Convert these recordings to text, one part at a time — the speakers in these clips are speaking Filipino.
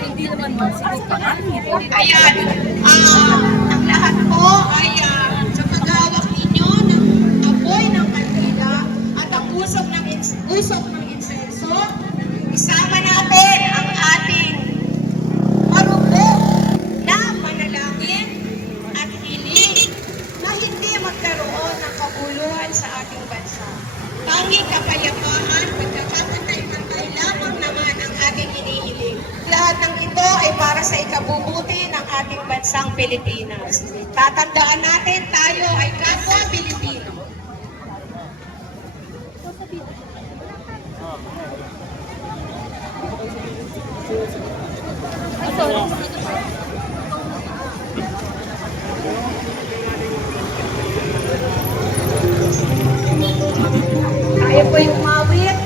Hindi naman magsisikapaan. Ayan, ang lahat po ay sa paghawak ninyo ng apoy ng kandila at ang usok ng insenso, isama natin ang ating marupok na panalangin at hiling na hindi magkaroon ng kabuluhan sa ating bansa. Tanging kapayapaan, pagkakapantay-pantay lamang naman ang ating hinihiling. Lahat ng ito ay para sa ikabubuti ng ating bansang Pilipinas. Tatandaan natin, tayo ay kapwa Pilipino. Tayo po yung umawit.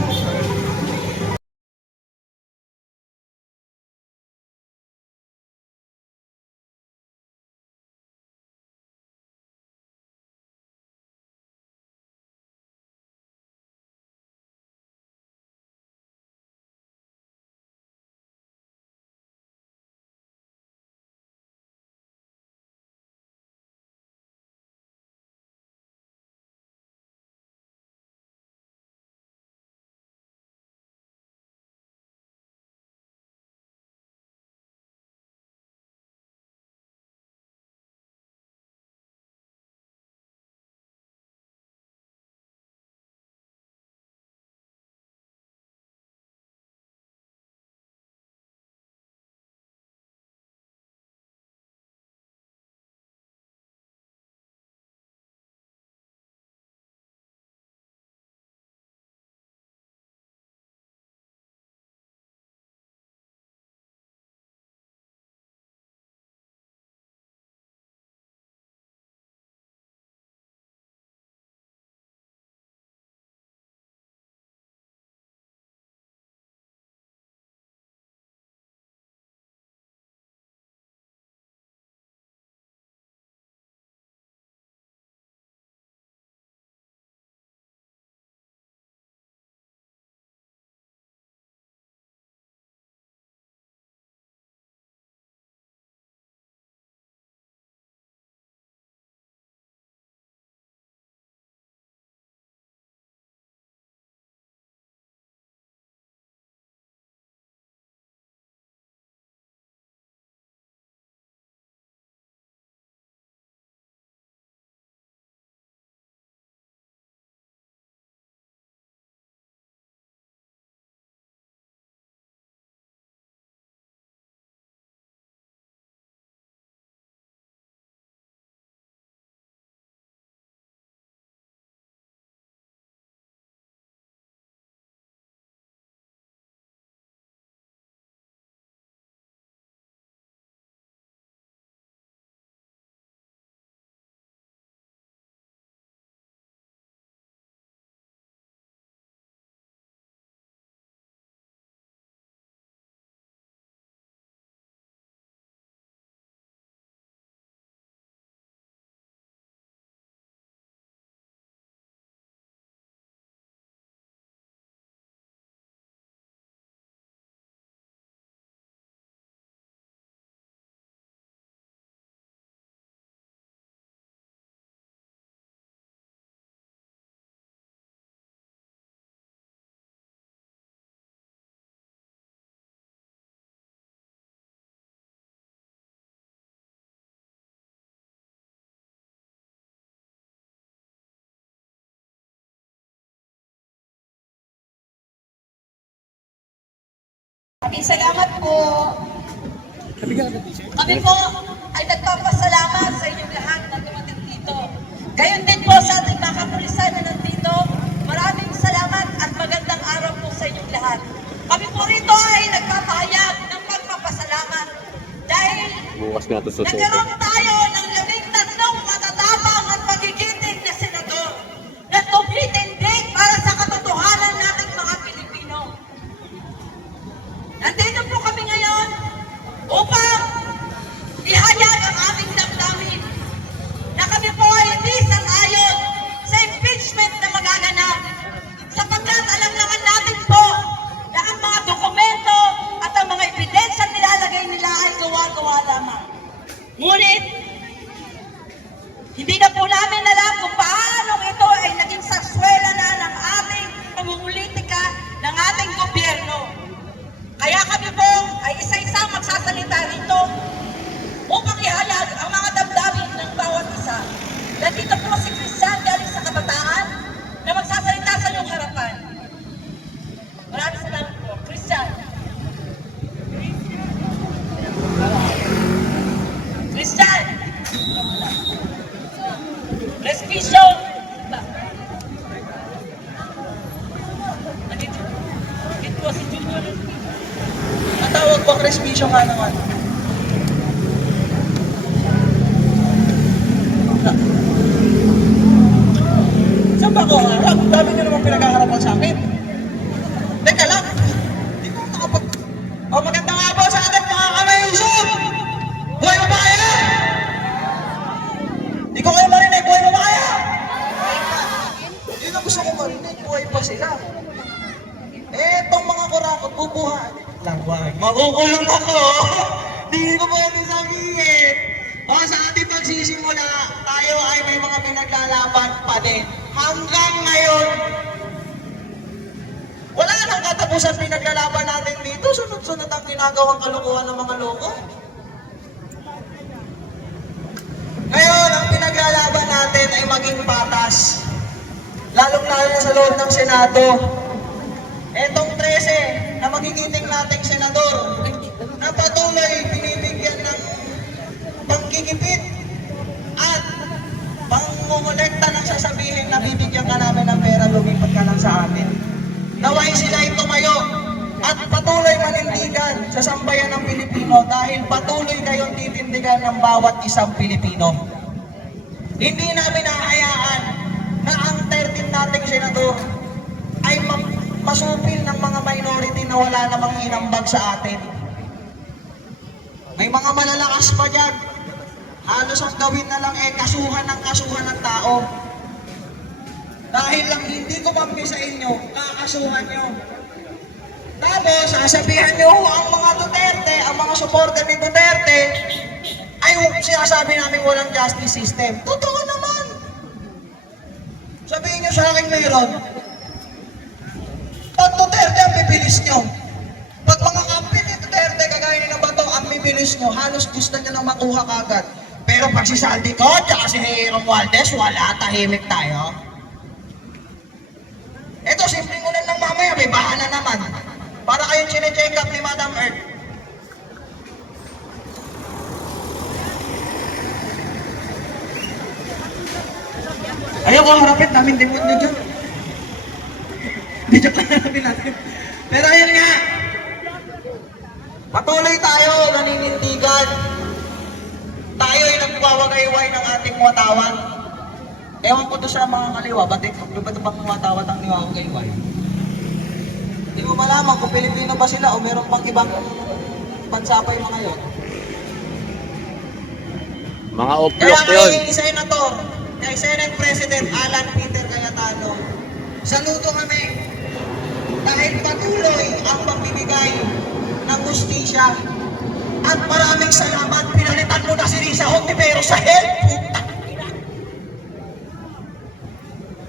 Salamat po. Kami po ay nagpapasalamat sa inyong lahat na dumating dito. Gayon din po sa ating mga kapulisan na nandito. Maraming salamat at magandang araw po sa inyong lahat. Kami po rito ay nagpapahayag ng pagpapasalamat dahil nagkaroon tayo ng 13 matatapang at magigiting na senador na tumitindig para sa katotohanan nating mga Pilipino. Nandito po kami ngayon upang ihayag ang aming damdamin na kami po ay hindi sang-ayon sa impeachment na magaganap. respisyo nga naman. Saan ba ako harap? Dami nyo naman pinag-aharapan sa akin. Teka lang. Hindi ko nakapag... O, magandang araw sa atin mga kamayusog! Buhay mo ba kaya? Hindi ko kayo marinig. Buhay mo ba kaya? Hindi na gusto ko marinig. Buhay pa sila. Etong mga kurakot, bubuhay. Lawag. Makukulong ako. Hindi ko pwede sabihin. O, sa ating pagsisimula, tayo ay may mga pinaglalaban pa din. Hanggang ngayon, wala nang katapusan pinaglalaban natin dito. Sunod-sunod ang ginagawang kalukuhan ng mga loko. Ngayon, ang pinaglalaban natin ay maging patas. Lalong-lalo na sa loob ng Senado. Etong 13 na magigiting nating senador na patuloy binibigyan ng pangkikipit at pangungulekta ng sasabihin na bibigyan ka namin ng pera, lumipat ka lang sa amin. Naway sila ay tumayo at patuloy manindigan sa sambayan ng Pilipino dahil patuloy kayong titindigan ng bawat isang Pilipino. Hindi namin hahayaan na ang 13 nating senador ay masupil ng mga minority na wala namang inambag sa atin. May mga malalakas pa dyan. Halos ang gawin na lang kasuhan ng tao. Dahil lang hindi ko mampi sa inyo, kakasuhan nyo. Tapos, sasabihan nyo ang mga Duterte, ang mga supporter ni Duterte, ay sinasabi namin walang justice system. Totoo naman. Sabihin nyo sa akin mayroon. Pag Duterte ang bibilis nyo. Pag mga kampi ni Duterte, kagaya ni Bato, ang bibilis nyo, halos gusto nyo nang makuha kagad. Pero pag si Saldi ko, tsaka si Romualdez, wala, tahimik tayo. Ito, simpleng ulan lang mamaya, may bahala naman. Para kayong chine-check up ni Madam Earth. Ayaw ko harapin, namin demon nyo dyan. Di joke lang harapin natin. Pero ayun nga, patuloy tayo, naninindigan. Tayo ay nagwawagayway ng ating watawan. Ewan ko to sa mga kaliwa, ba't bang watawat ang niwawagayway? Hindi mo malaman kung Pilipino ba sila o meron pang ibang bansa pa yung mga yun. Mga oplok Kaya yun. kay Senator, kay Senate President Alan Peter Cayetano, saludo kami dahil patuloy ang pagbibigay ng hustisya. At maraming salamat, pinalitan mo na si Risa Hontivero sa health.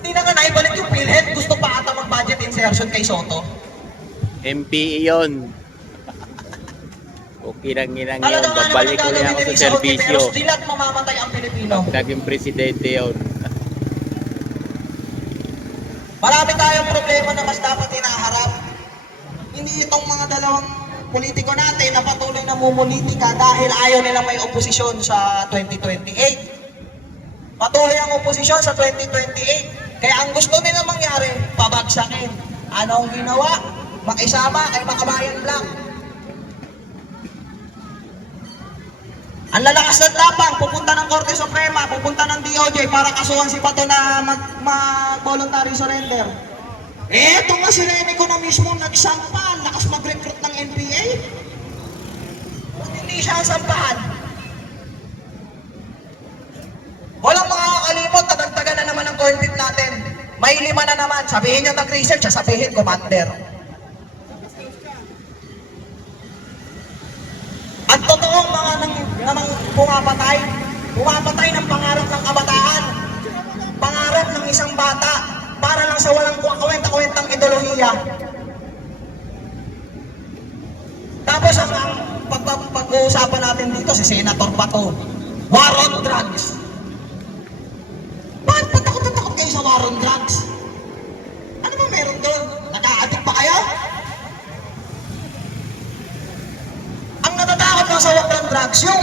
Hindi na nga naibalik yung PhilHealth, gusto pa ata mag-budget insertion kay Soto. MPE yun. Okay lang yun. Talaga nga naman Babalik ang ko gagawin na ako ni sa Risa Hontivero, serbisyo. dilat mamamatay ang Pilipino. Naging presidente yun. Marami tayong problema na mas dapat hinaharap. Hindi itong mga dalawang politiko natin na patuloy na mumulitika dahil ayaw nilang may oposisyon sa 2028. Patuloy ang oposisyon sa 2028. Kaya ang gusto nila mangyari, pabagsakin. Ano ang ginawa? Makisama kay Makabayan Black. Ang lalakas ng tapang, pupunta ng Korte Suprema, pupunta ng DOJ para kasuhan si Bato na mag-voluntary surrender. Eto nga si Rene ko na mismo nagsampa, lakas mag-recruit ng NPA. Kung hindi siya ang sampahan. Walang makakalimot, tagtagan na naman ang content natin. May 5 na naman, sabihin nyo nag-research, sabihin commander. At totoong mga namang pumapatay ng pangarap ng kabataan, pangarap ng isang bata, para lang sa walang kwenta-kwentang ideolohiya. Tapos ang pag-uusapan natin dito, si Senator Bato, war on drugs. Bakit patakot kayo sa war on drugs? Ano ba meron doon? Naka-addict pa kayo? Ang natatakot lang sa war on drugs, yung